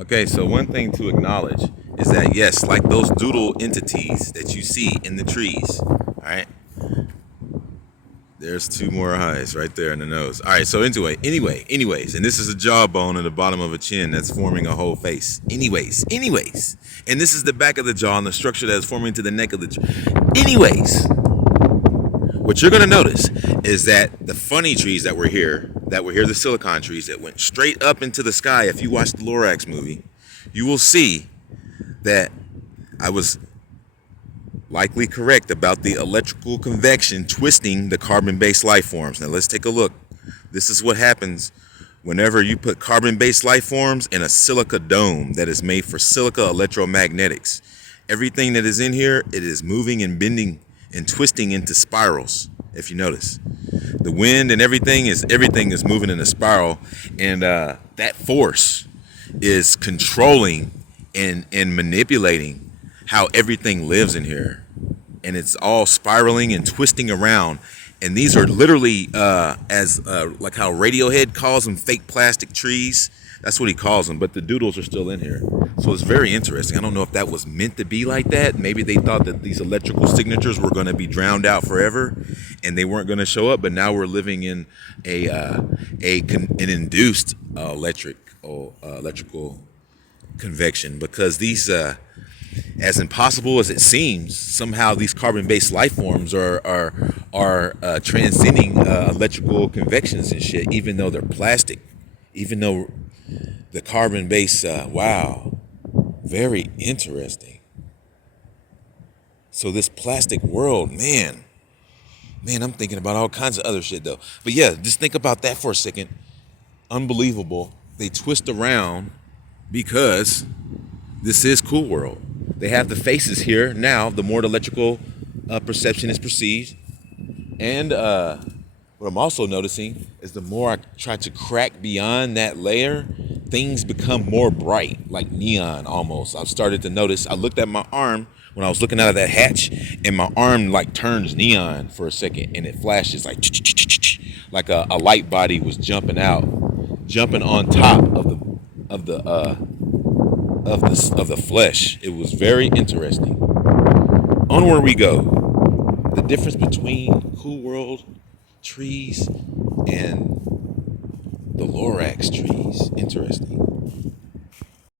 Okay, so one thing to acknowledge is that yes, like those doodle entities that you see in the trees, all right? There's two more eyes right there in the nose. All right, so anyways, and this is a jawbone at the bottom of a chin that's forming a whole face. Anyways, and this is the back of the jaw and the structure that is forming to the neck of the jaw. Anyways, what you're gonna notice is that the funny trees that were here, the silicon trees that went straight up into the sky. If you watch the Lorax movie, you will see that I was likely correct about the electrical convection twisting the carbon-based life forms. Now let's take a look. This is what happens whenever you put carbon-based life forms in a silica dome that is made for silica electromagnetics. Everything that is in here, it is moving and bending and twisting into spirals. If you notice, the wind and everything is moving in a spiral, and that force is controlling and manipulating how everything lives in here, and it's all spiraling and twisting around. And these are literally like how Radiohead calls them, fake plastic trees. That's what he calls them, but the doodles are still in here. So it's very interesting. I don't know if that was meant to be like that. Maybe they thought that these electrical signatures were going to be drowned out forever and they weren't going to show up, but now we're living in an induced electrical convection, because these as impossible as it seems, somehow these carbon-based life forms are transcending electrical convections and shit, even though they're plastic, even though the carbon-based, wow, very interesting. So this plastic world, man, I'm thinking about all kinds of other shit though. But yeah, just think about that for a second. Unbelievable. They twist around because this is Cool World. They have the faces here now, the more the electrical perception is perceived. And what I'm also noticing is the more I try to crack beyond that layer, things become more bright, like neon almost. I've started to notice, I looked at my arm when I was looking out of that hatch, and my arm like turns neon for a second, and it flashes like a light body was jumping on top of the flesh. It was very interesting. Onward we go. The difference between Cool World trees and the Lorax trees. Interesting.